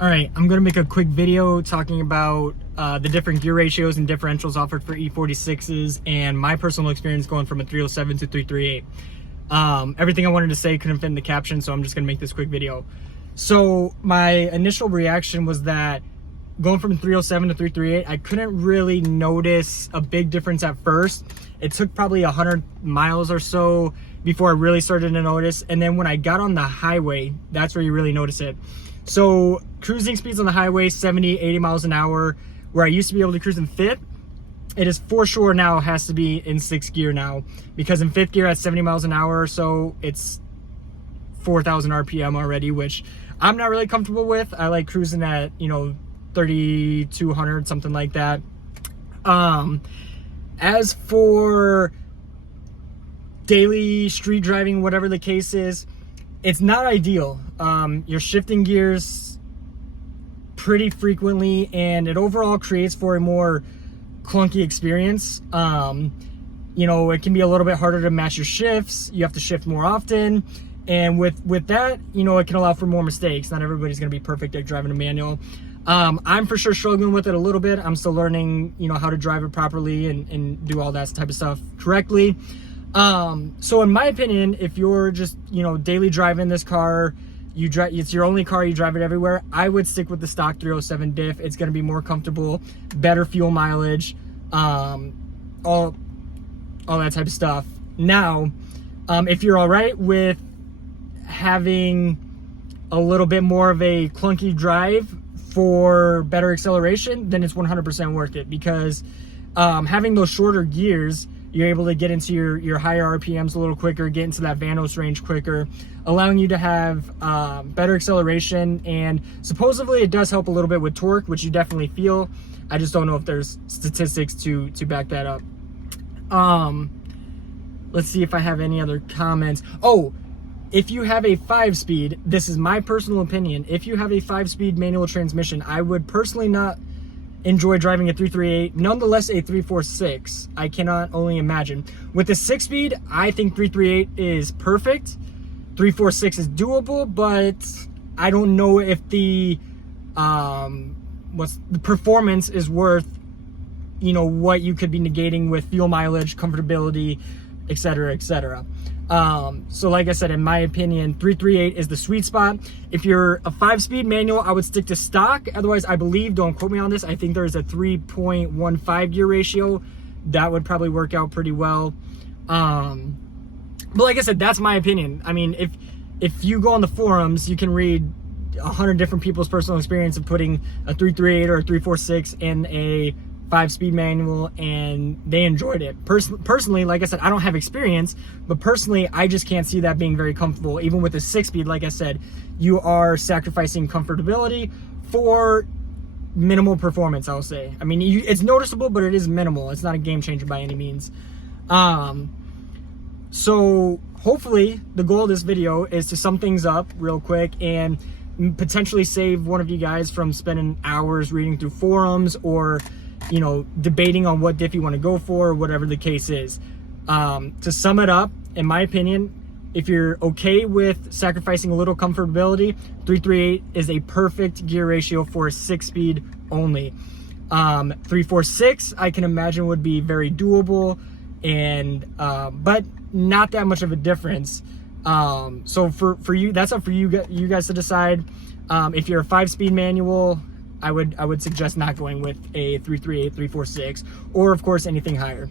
All right, I'm gonna make a quick video talking about the different gear ratios and differentials offered for E46s and my personal experience going from a 307 to 338. Everything I wanted to say couldn't fit in the caption, so I'm just gonna make this quick video. So my initial reaction was that going from 307 to 338, I couldn't really notice a big difference at first. It took probably 100 miles or so before I really started to notice. And then when I got on the highway, that's where you really notice it. So cruising speeds on the highway, 70, 80 miles an hour, where I used to be able to cruise in fifth, it is for sure now has to be in sixth gear now, because in fifth gear at 70 miles an hour or so, it's 4,000 RPM already, which I'm not really comfortable with. I like cruising at, 3,200, something like that. As for daily street driving, whatever the case is, it's not ideal. You're shifting gears pretty frequently, and it overall creates for a more clunky experience. It can be a little bit harder to match your shifts. You have to shift more often, and with that, it can allow for more mistakes. Not everybody's going to be perfect at driving a manual. I'm for sure struggling with it a little bit. I'm still learning, how to drive it properly and do all that type of stuff correctly. So in my opinion, if you're just, daily driving this car, it's your only car, you drive it everywhere, I would stick with the stock 307 diff. It's going to be more comfortable, better fuel mileage, all that type of stuff. Now, if you're all right with having a little bit more of a clunky drive for better acceleration, then it's 100% worth it, because having those shorter gears, you're able to get into your higher RPMs a little quicker, get into that Vanos range quicker, allowing you to have better acceleration, and supposedly it does help a little bit with torque, which you definitely feel. I just don't know if there's statistics to back that up. Let's see if I have any other comments. Oh, if you have a 5-speed, this is my personal opinion, if you have a 5-speed manual transmission, I would personally not enjoy driving a 338, nonetheless a 346. I cannot only imagine. With a 6-speed, I think 338 is perfect. 346 is doable, but I don't know if the performance is worth what you could be negating with fuel mileage, comfortability, etc., etc. So like I said, in my opinion, 338 is the sweet spot. If you're a 5-speed manual, I would stick to stock. Otherwise, I believe, don't quote me on this, I think there's a 3.15 gear ratio. That would probably work out pretty well. But like I said, that's my opinion. I mean, if you go on the forums, you can read 100 different people's personal experience of putting a 338 or a 346 in a 5-speed manual, and they enjoyed it. Personally, like I said, I don't have experience, but personally, I just can't see that being very comfortable. Even with a 6-speed, like I said, you are sacrificing comfortability for minimal performance, I'll say. I mean, it's noticeable, but it is minimal. It's not a game changer by any means. So hopefully the goal of this video is to sum things up real quick and potentially save one of you guys from spending hours reading through forums or debating on what diff you want to go for, or whatever the case is. To sum it up, in my opinion, if you're okay with sacrificing a little comfortability, 338 is a perfect gear ratio for a 6-speed only. 346, I can imagine, would be very doable, and but not that much of a difference. So for you, that's up for you guys to decide. If you're a 5-speed manual, I would suggest not going with a 338, 346, or of course anything higher.